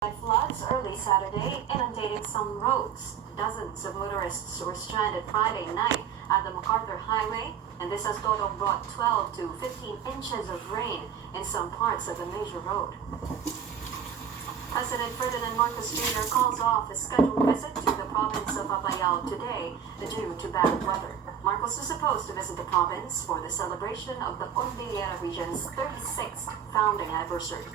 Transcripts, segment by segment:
By floods early Saturday, inundating some roads. Dozens of motorists were stranded Friday night at the MacArthur Highway, and this has total brought 12 to 15 inches of rain in some parts of the major road. President Ferdinand Marcos Jr. calls off a scheduled visit to the province of Apayao today due to bad weather. Marcos is supposed to visit the province for the celebration of the Cordillera region's 36th founding anniversary.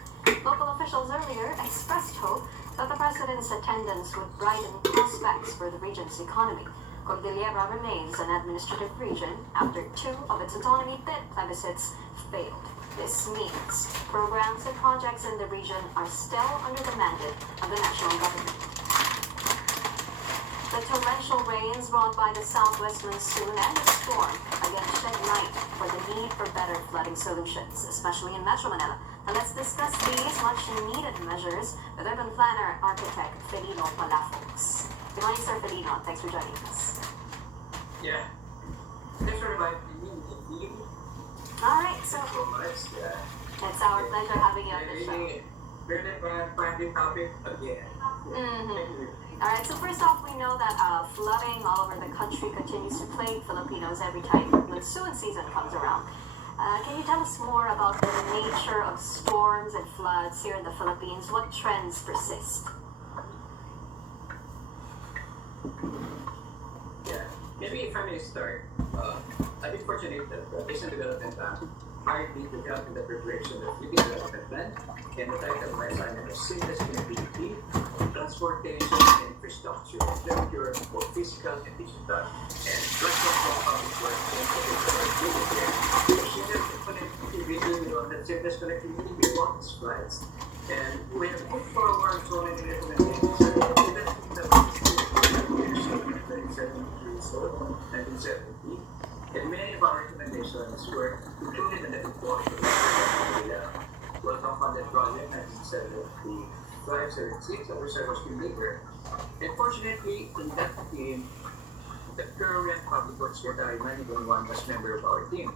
Local officials earlier expressed hope that the president's attendance would brighten prospects for the region's economy. Cordillera remains an administrative region after two of its autonomy bid plebiscites failed. This means programs and projects in the region are still under the mandate of the national government. The torrential rains brought by the southwest monsoon and the storm again shed light for the need for better flooding solutions, especially in Metro Manila. Now let's discuss these much-needed measures with urban planner architect Felino Palafox. Good morning, Sir Felino. Thanks for joining us. Yeah. Thanks for inviting me. All right, so Yeah. it's our pleasure having you on the show. Very finding topic again. All right, so first off, we know that flooding all over the country continues to plague Filipinos every time monsoon season comes around. Can you tell us more about the nature of storms and floods here in the Philippines? What trends persist? Yeah. Maybe if I may start, I've been fortunate that the Asian Development Bank hired me to help in the preparation of the development plan, and the title of my assignment is Seamless Connectivity, Transportation and Infrastructure, Secure for Physical and Digital, and Transform Public Works and Seamless connectivity, that seamless connectivity beyond its flights. And we have put forward so many recommendations. So 1970, and many of our recommendations were included in the report of the well-funded project 1975-76 of Reservoirs Labor. Unfortunately, in that team, the current public works secretary, Manny was member of our team.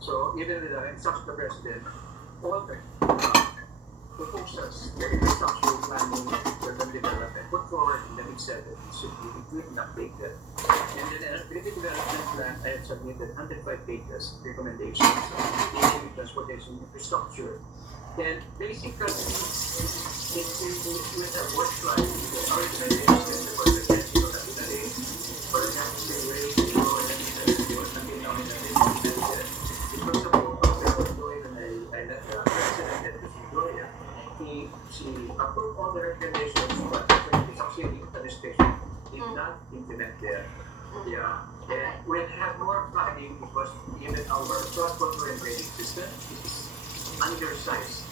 So even with the instruction of the president, all the proposals, the infrastructure planning, urban development put forward in the mid-70s should be included and updated. And then the integrated development plan, I have submitted 105 pages, recommendations, including transportation infrastructure. And basically, with the work plan, our recommendations for the Council of the Day, for example, the rate, and something on the it was a book of the ongoing, and I let the president get to Gloria. She approved all the recommendations, but the succeeding administration did not implement them. Yeah. And we have more flooding because even our transport-oriented system is undersized.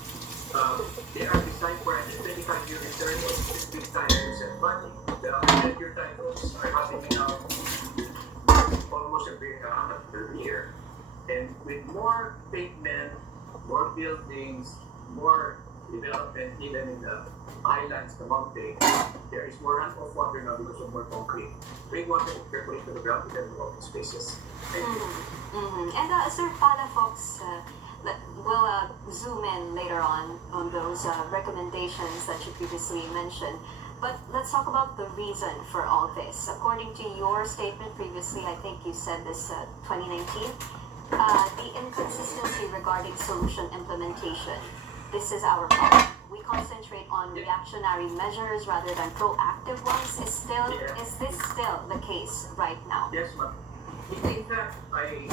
They are designed for a 25-year return of 15 times flooding. The 10-year cycles are happening now almost every year. And with more pavement, more buildings, more development even in the islands, the mountains, there is more runoff water now because of more concrete. Rainwater will percolate to the ground because of open spaces. And Sir Palafox, we'll zoom in later on those recommendations that you previously mentioned. But let's talk about the reason for all this. According to your statement previously, I think you said this 2019, the inconsistency regarding solution implementation. This is our problem. We concentrate on reactionary measures rather than proactive ones. Is this still the case right now? Yes, ma'am. In fact, I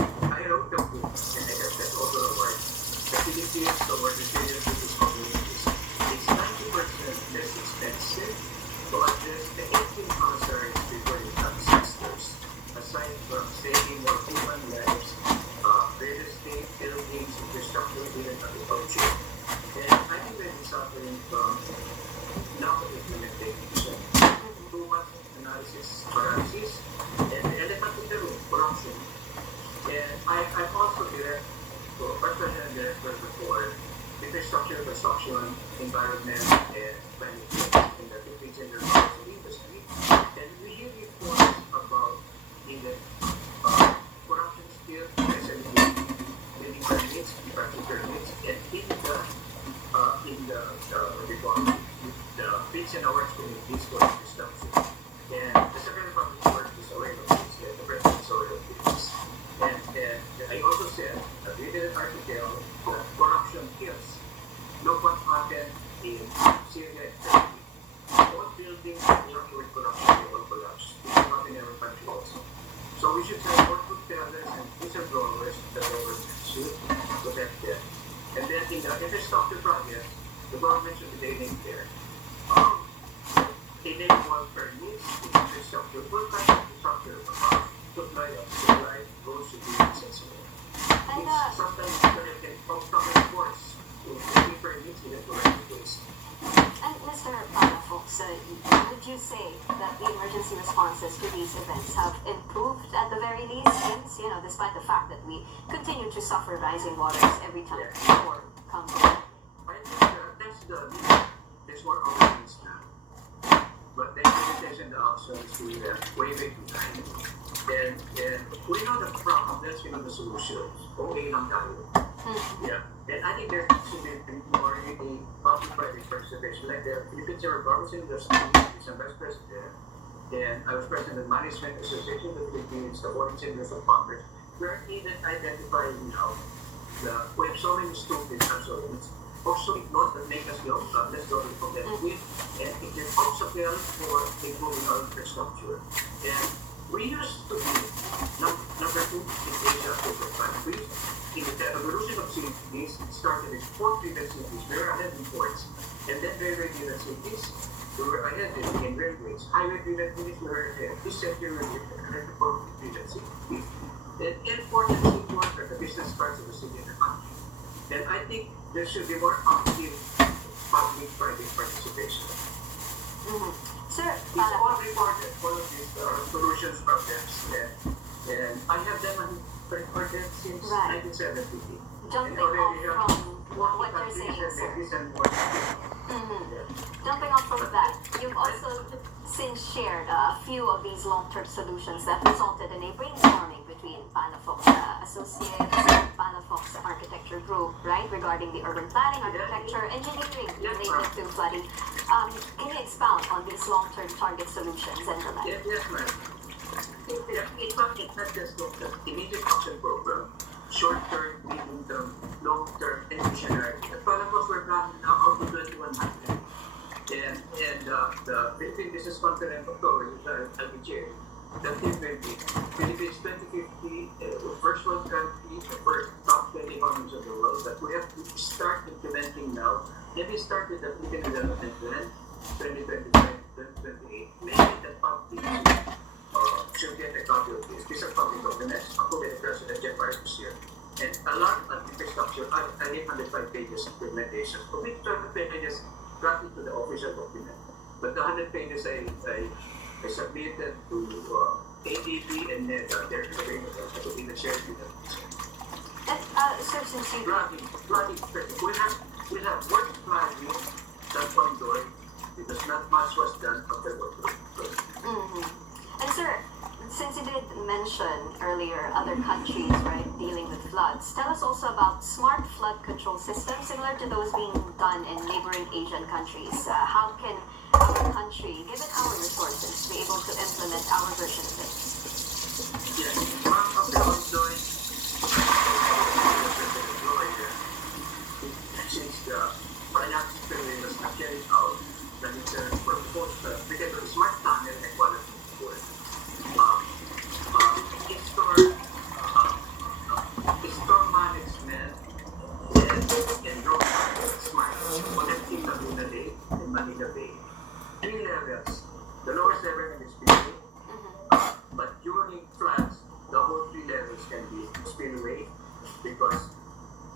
wrote the book, and I have said also the word, the Philippines toward resilience to its communities. It's 90% less expensive to address the 18 concerns before the disasters, aside from saving more human lives, real estate, buildings, infrastructure, even agriculture. And I think that is suffering from lack of implementation, too much analysis paralysis, and the elephant in the room, corruption. And I'm also direct to personal director for infrastructure, construction, environment, and planning in the Philippines and the industry. And we hear reports about even corruption still, especially building permits, infrastructure permits, and in the what we call the beach and our communities for destruction. And the second public work is aware of this, the president is aware of this. And I also said that we did an article that corruption kills. Look what happened in Syria and Turkey. All buildings that work with corruption, they all collapse. This is not in our country also. So we should have more good tellers and whistleblowers that the government should protect them. And then in the infrastructure project, the government should be taking care. Enable permits, infrastructure, full kind of infrastructure supply of supply, roads should be accessible. It's sometimes better than public force to give permits in the correct ways. And Mr. Palafox, would you say that the emergency responses to these events have improved at the very least since, despite the fact that we continue to suffer rising waters every time the storm comes in? I think there's more options now. But the implementation of the options we way behind. And we know the problems, we know the solutions. Okay lang tayo. Yeah. And I think there should be more in the public-private participation. Like the Philippines River Government Industry is a vice president. And I was president of the Management Association of the Philippines, the Foreign Chambers of Commerce. We're even identifying now we have so many students also. Also ignore that make us go, let's go from that with. And it can also help for improving our infrastructure. And we used to be number 2 in Asia over countries. In the evolution of cities, it started in 4 previous cities. We were ahead in ports. And then very regular cities, we were ahead in railways. Highway driven cities, we were ahead. This century, we were ahead in 4 driven cities. And airport and seaports are the business parts of the city and the country. And I think there should be more active public-private participation. Sir, it's all reported, all of these solutions problems. And I have them recorded since 1970. Jumping off from what you're saying, sir. Jumping off from that, you've also since shared a few of these long-term solutions that resulted in a brainstorming between Palafox Associates and Palafox Architecture Group, right, regarding the urban planning, architecture, engineering related to flooding. Can you expound on these long-term target solutions and the like? Yes, ma'am. It's not just long-term. Immediate action program, short-term, medium-term, long-term, and visionary. At Palafox, we're planning now out to 2100. And the Philippine Business Conference of October, which I'll be chairing, the theme will be Philippines 2050, first world country, the first top 20 economies of the world, that we have to start implementing now. Maybe start with the Philippine Development Plan, 2025-2028. Maybe the public should get a copy of this. These are public documents, approved by President Jeff Marcos here. And a lot of infrastructure, 805 pages of implementation. So we 12 pages brought into the official document. But the 100 pages I submitted to ADB and NEDA, they're available. I could even share with them. Sir, since you... We have work planning that's ongoing because not much was done of the work. And sir, since you did mention earlier other countries, right, dealing with floods, tell us also about smart flood control systems similar to those being done in neighboring Asian countries. How can our country, given our resources, be able to implement our version of it? Yes, one of the ongoing since the finance period was not carried out, that is proposed because of the smart tunnel and quality control. Store management and road smart connecting Laguna Lake and Manila Bay. 3 levels. The lowest level can be spillway, but during floods, the whole 3 levels can be spillway because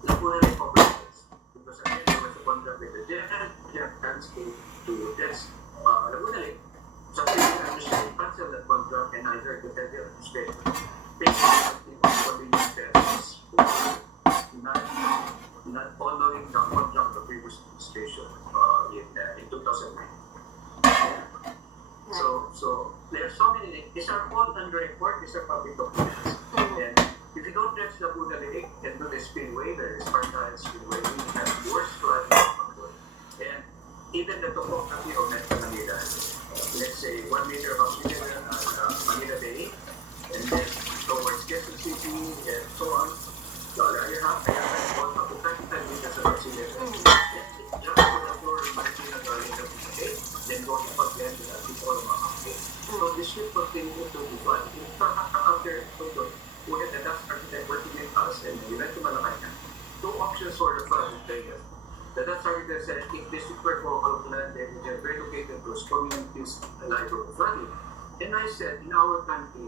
Laguna Lake operates. Because again, there was a contract with the general landscape to test Laguna Lake. So they cancel that contract and I heard the federal administration basically on the tests not honoring the contract of the previous administration in 2009. So there are so many, these are all under report, these are public documents. And if you don't dredge Laguna Lake and do the spillway, there is part spillway, we have worse flooding. And even the topography of Metro Manila, let's say 1 meter of oxygen Manila Bay, and then towards Quezon City and so on. So you have about up to 25 meters of oxygen. And just to the floor of Marikina Garden of the Bay, then go to Pagkenda with all of our Bay. So the ship continues to be fun. In fact, after we had the Dutch architect working with us and we went to Malacanang. Two options sort of project. The Dutch architect said if this were local land, then we have relocated those communities liable to flooding. And I said, in our country,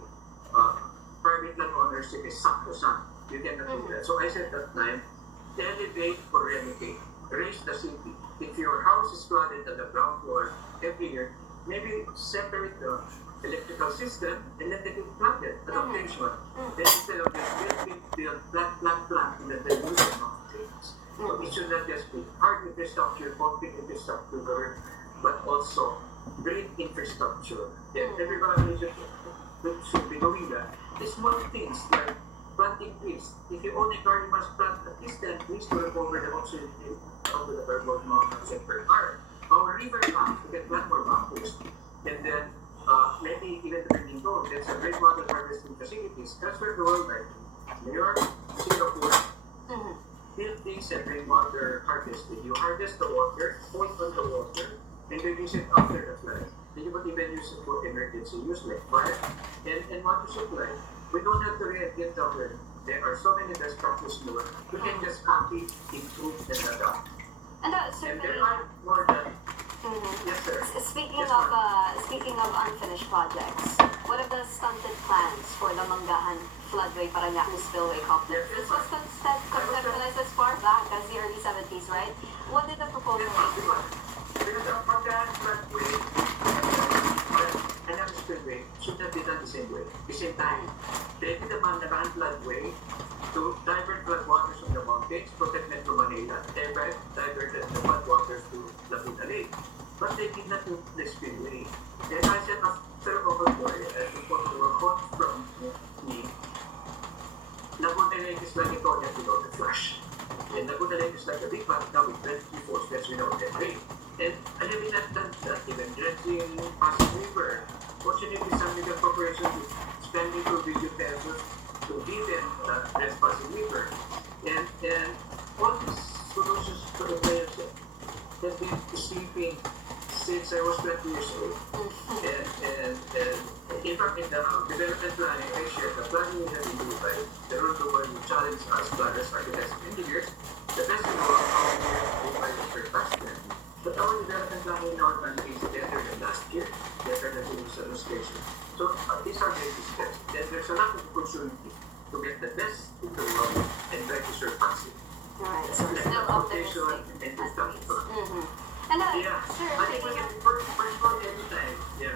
private land ownership is sacrosanct. You cannot do that. So I said that time, elevate or relocate. Raise the city. If your house is flooded at the ground floor every year, maybe separate the electrical system and let it be flooded. Adaptation. Then instead of just build, plant, and then use it on things. So it should not just be hard infrastructure, concrete infrastructure, but also great infrastructure. Then everybody should be doing that. The small things like planting trees. If you own a car, you must plant at least 10 trees to recover the oxygen of the carbon monoxide per car. Our river banks, we can plant more bamboos. And then maybe even the drinking gold, there's a rainwater harvesting facilities. That's where the world right. New York, Singapore, build things and rainwater harvesting. You harvest the water, hold on the water, and then use it after the flood. Then you could even use it for emergency use like fire and water supply. We don't have to reinvent the wheel. There are so many best practices in the world. We can just copy, improve, and adapt. And And there are more than. Yes, sir. Speaking of unfinished projects, what are the stunted plans for the Manggahan floodway Parañaque spillway complex? This was conceptualized as far back as the early 70s, right? What did the proposal Because the Manggahan floodway and the spillway should have been done the same way, the same time. They did the Manggahan floodway to divert floodwaters from the mountains, protect Metro Manila, diverted the floodwaters to Laguna Lake. But they did not do the spillway. And I said, after overboard, as the photo were caught from me, Laguna Lake is like a tornado without a flash. And Laguna Lake is like a big bathtub with 24 steps without a rain. And I have not done that, even dredging Pasig River. Fortunately, some legal corporations is spending 2 billion pesos to even dredge Pasig River. And all these solutions to the players have been receiving since I was 20 years old. And in fact, in the development planning, I shared the planning we have been doing by the road over who challenge us planners, architects, and engineers, the best in the world, how we do by the faster. But our development planning in our country is better than last year, better than the administration. So these are baby steps. Then there's a lot of opportunity to get the best in the world and try to surpass it. Right, so we're still optimistic. And infrastructure. And Yeah, sir, I think we can first one anytime. Yeah.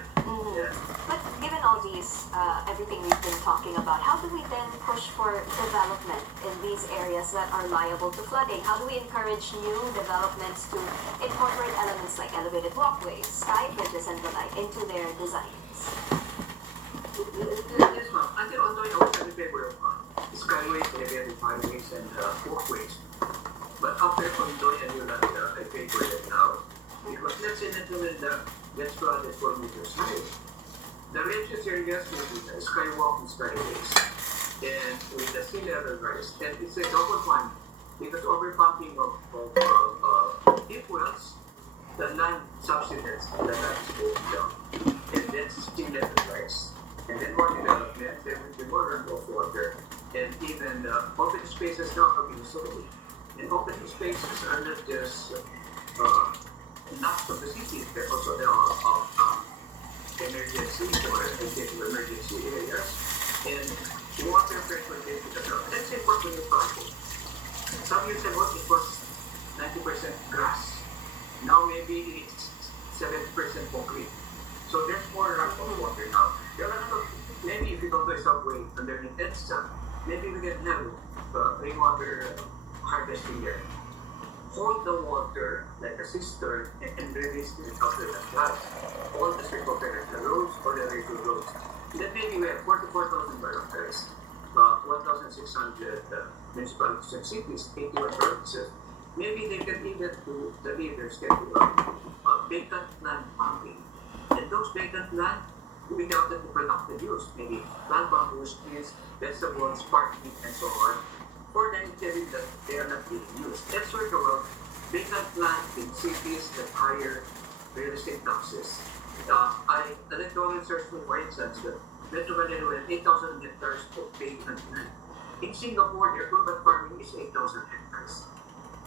Yeah. But given all these, everything we've been talking about, how do we then push for development in these areas that are liable to flooding? How do we encourage new developments to incorporate elements like elevated walkways, sky bridges, and the like into their designs? Yes, ma'am. Until although I was in favor of skyways, elevated highways, and walkways. But after Ondoy and Yulat, I favor it now. Because let's say that gets flooded 4 meters high. The richest areas will be the skywalk and skyways. And with the sea level rise, and it's a double one. Because overpumping of deep wells, the land subsidence, the land is going down. And then sea level rise. And then more development, there will be more runoff water. And even open spaces now are being sold. And open spaces are not just not of the city, but also there are emergencies or emergency areas. And water frequented to the ground. Let's say for the project. Some years ago it was 90% grass. Now maybe it's 70% concrete. So there's more runoff water now. There are a lot of, maybe if you go to a subway underneath EDSA, maybe we can have rainwater harvesting there. Hold the water like a cistern and release it after the floods. All the recovered the roads or the racial roads. Then maybe we have 44,000 barometers, 1,600 municipalities and cities, 81 provinces. maybe they can even do, the leaders can do vacant land pumping. And those vacant land will be counted to productive use, maybe land bamboos, trees, vegetables, parking, and so on, for the utility that they are not being used. That's where the vacant land in cities that higher real estate taxes. I did go and search for instance, that Metro Manila has 8,000 hectares of vacant land. In Singapore, their urban farming is 8,000 hectares.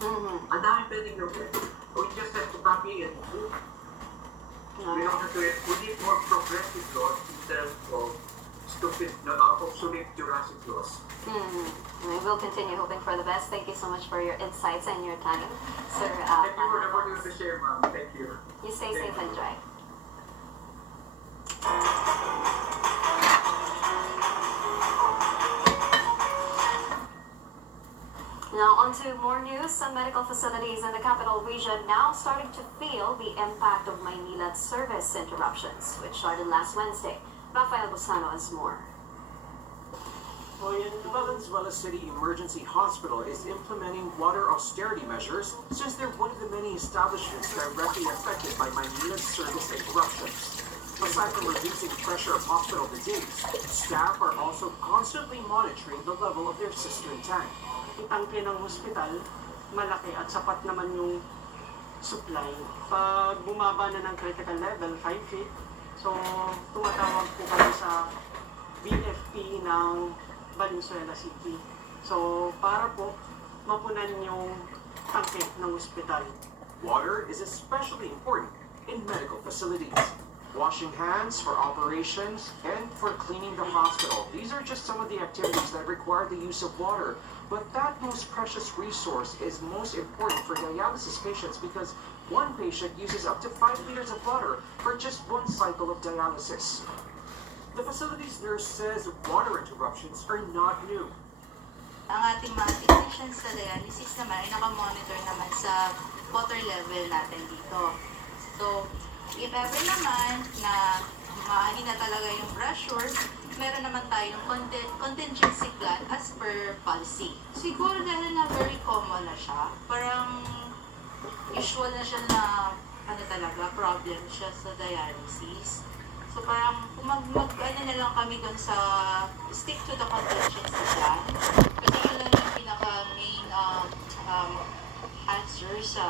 Ang dami pwedeng gawin. We just have to copy and do. We don't have to, we need more progressive laws instead of stupid, obsolete Jurassic laws. We will continue hoping for the best. Thank you so much for your insights and your time, Sir. Thank you for the opportunity to share, ma'am. Thank you. You stay safe and dry. Now on to more news. Some medical facilities in the capital region now starting to feel the impact of Maynila's service interruptions, which started last Wednesday. Rafael Busano has more. The Valenzuela City Emergency Hospital is implementing water austerity measures since they're one of the many establishments directly affected by Maynila's service interruptions. Aside from reducing pressure of hospital disease, staff are also constantly monitoring the level of their cistern tank. Yung tangke ng hospital, malaki at sapat naman yung supply. Pag bumaba na ng critical level, 5 feet, so tumatawag po kami sa BFP ng Valenzuela City. So para po mapunan yung tangke ng hospital. Water is especially important in medical facilities. Washing hands for operations and for cleaning the hospital. These are just some of the activities that require the use of water. But that most precious resource is most important for dialysis patients because one patient uses up to 5 liters of water for just one cycle of dialysis. The facility's nurse says water interruptions are not new. Ang ating mga technicians sa dialysis naman ay nakamonitor naman sa water level natin dito. So, if ever naman na mahina talaga yung pressure, meron naman tayong contingency plan as per policy. Siguro dahil na very common na siya, parang usual na siya na problem siya sa dialysis. So parang na lang kami dun sa stick to the contingency plan. Kasi yun lang yung pinaka-main answer sa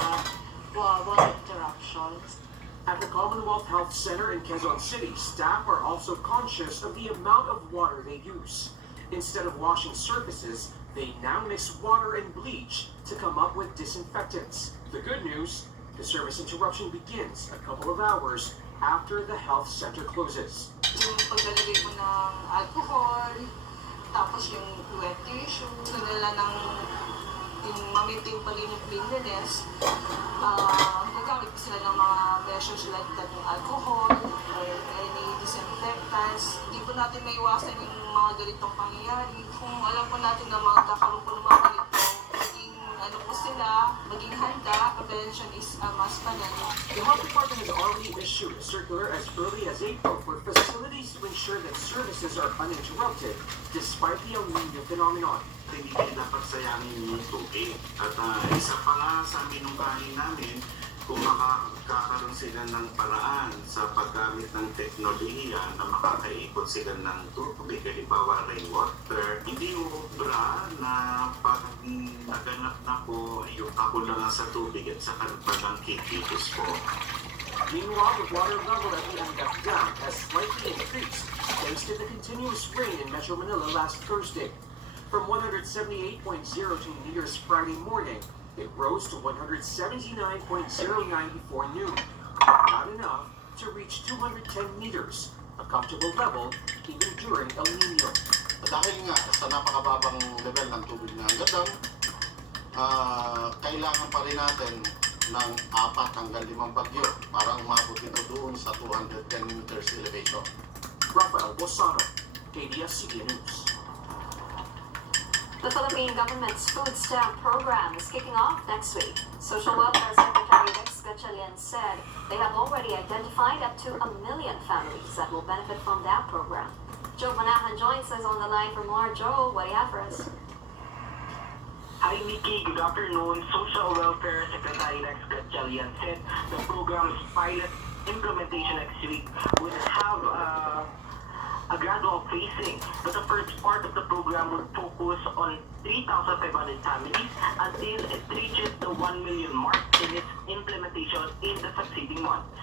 water interruptions. At the Commonwealth Health Center in Quezon City, staff are also conscious of the amount of water they use. Instead of washing surfaces, they now mix water and bleach to come up with disinfectants. The good news, the service interruption begins a couple of hours after the health center closes. Yung paglalagay mo ng alcohol, tapos yung wet tissue, nila ng yung ma-maintain pa rin yung cleanliness, nagamit ko sila ng mga measures like that, yung alcohol or any disinfectants. Hindi po natin maiwasan yung mga ganitong pangyayari. Kung alam po natin na magkakaroon po ng mga ganito, maging ano po sila, maging handa, prevention is a must pa na. The health department has already issued a circular as early as April for facilities to ensure that services are uninterrupted despite the El Nino phenomenon. Hindi dapat sayangin yung tubig. At isa pa nga sa minungkahin namin, kung makakaroon sila ng paraan sa paggamit ng teknolohiya na makakaikot sila ng tubig, halimbawa rainwater, hindi ubra na pag naganap na po yung kakulangan sa tubig at sa kanapagang kikitos po. Meanwhile, the water level at the MDF Dam has slightly increased thanks to the continuous rain in Metro Manila last Thursday. From 178.02 meters Friday morning, it rose to 179.094 noon. Not enough to reach 210 meters, a comfortable level even during El Nino. Dahil nga sa napakababang level ng tubig na dam, kailangan pa rin natin ng 4 hanggang 5 bagyo para umabot ito doon sa 210 meters elevation. Rafael Busano, KBS-CBN News. The Philippine government's food stamp program is kicking off next week. Social Welfare Secretary Rex Gatchalian said they have already identified up to 1 million families that will benefit from that program. Joe Manahan joins us on the line for more. Joe, what do you have for us? Hi, Nikki. Good afternoon. Social Welfare Secretary Rex Gatchalian said the program's pilot implementation next week will have a gradual phasing, but the first part of the program would focus on 3,500 families until it reaches the 1 million mark in its implementation in the succeeding months.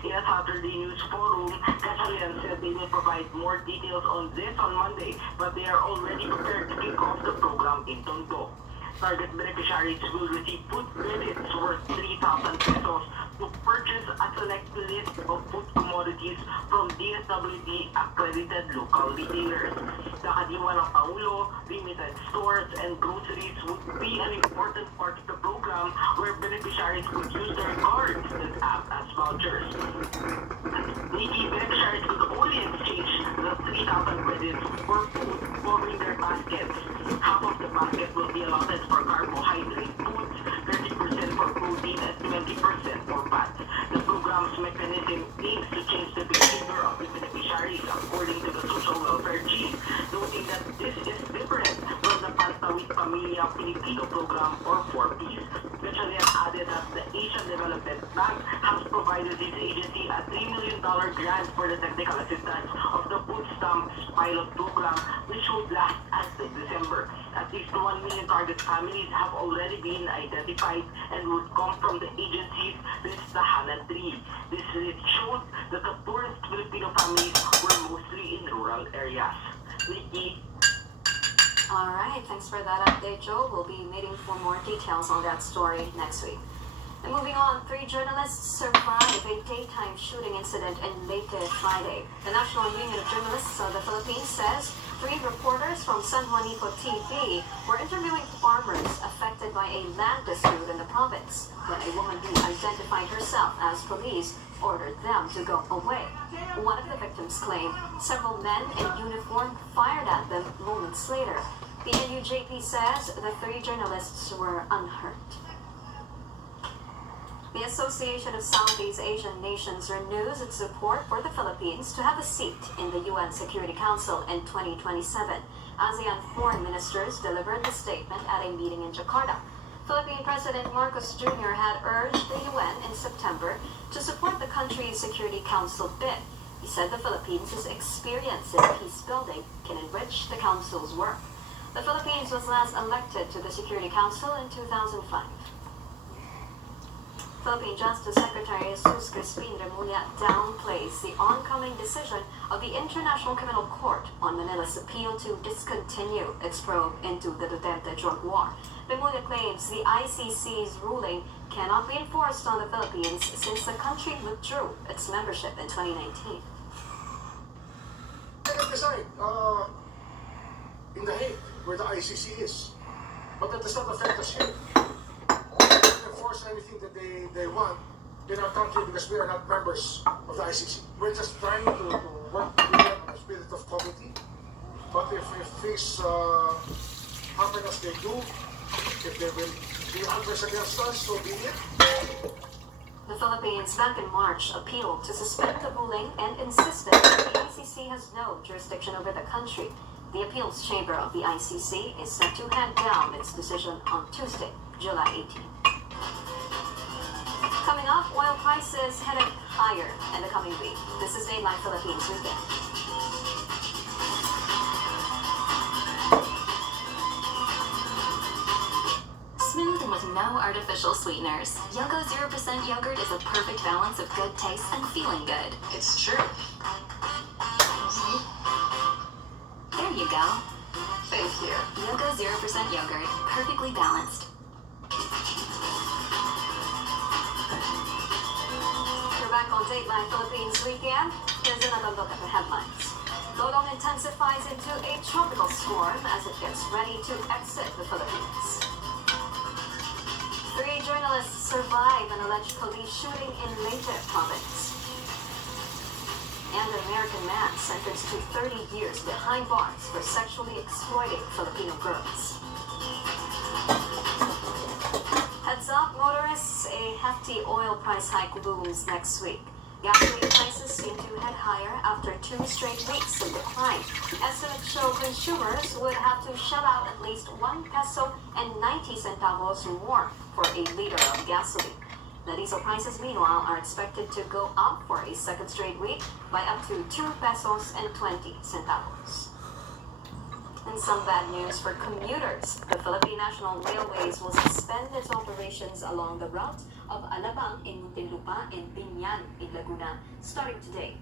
In a Saturday News Forum, Gatchalian said they will provide more details on this on Monday, but they are already prepared to kick off the program in Tondo. Target beneficiaries will receive food credits worth 3,000 pesos to purchase a select list of food commodities from DSWD accredited local retailers. The kadiwa ng Pangulo, limited stores, and groceries would be an important part of the program where beneficiaries could use their cards that act as vouchers. Needy beneficiaries could only exchange the 3,000 credits for food covering their baskets. Half of the basket will be allotted for carbohydrate foods, 30% for protein, and 20% for fat. The program's mechanism aims to change the behavior of the beneficiaries according to the social welfare chief, noting that this is different from the Pantawid Pamilya Pilipino program or 4Ps. Gatchalian added that the Asian Development Bank has provided this agency a $3 million grant for the technical assistance of the food stamps pilot program, which would last until December. At least 1 million target families have already been identified and would come from the agency's Listahan 3. This list shows that the poorest Filipino families were mostly in rural areas. Nikki. All right, thanks for that update, Joe. We'll be meeting for more details on that story next week. And moving on, 3 journalists survived a daytime shooting incident in Leyte Friday. The National Union of Journalists of the Philippines says 3 reporters from San Juanico TV were interviewing farmers affected by a land dispute in the province when a woman who identified herself as police ordered them to go away. One of the victims claimed several men in uniform fired at them moments later. The NUJP says the 3 journalists were unhurt. The Association of Southeast Asian Nations renews its support for the Philippines to have a seat in the UN Security Council in 2027. ASEAN foreign ministers delivered the statement at a meeting in Jakarta. Philippine President Marcos Jr. had urged the UN in September to support the country's Security Council bid. He said the Philippines' experience in peace building can enrich the Council's work. The Philippines was last elected to the Security Council in 2005. Philippine Justice Secretary Jesus Crispin Remulla downplays the oncoming decision of the International Criminal Court on Manila's appeal to discontinue its probe into the Duterte drug war. Remulla claims the ICC's ruling cannot be enforced on the Philippines since the country withdrew its membership in 2019. They can decide in The Hague where the ICC is, but that does not affect us here. Enforce anything that they want in our country because we are not members of the ICC. We're just trying to work with them in a spirit of committee. But if things happen as they do, if they will be adverse against us, so be it. The Philippines back in March appealed to suspend the ruling and insisted that the ICC has no jurisdiction over the country. The appeals chamber of the ICC is set to hand down its decision on Tuesday, July 18th. Coming up, oil prices headed higher in the coming week. This is Daylight Philippines Weekend. Smooth and with no artificial sweeteners. Yogo 0% yogurt is a perfect balance of good taste and feeling good. It's true. There you go. Thank you. Yogo 0% yogurt. Perfectly balanced. We're back on Dateline Philippines Weekend. Here's another look at the headlines. Lodong intensifies into a tropical storm as it gets ready to exit the Philippines. 3 journalists survive an alleged police shooting in Leyte province. And an American man sentenced to 30 years behind bars for sexually exploiting Filipino girls. Heads up, motorists, a hefty oil price hike looms next week. Gasoline prices seem to head higher after 2 straight weeks of decline. Estimates show consumers would have to shell out at least 1 peso and 90 centavos more for a liter of gasoline. The diesel prices, meanwhile, are expected to go up for a second straight week by up to 2 pesos and 20 centavos. And some bad news for commuters. The Philippine National Railways will suspend its operations along the route of Alabang in Muntinlupa and Binyan in Laguna starting today.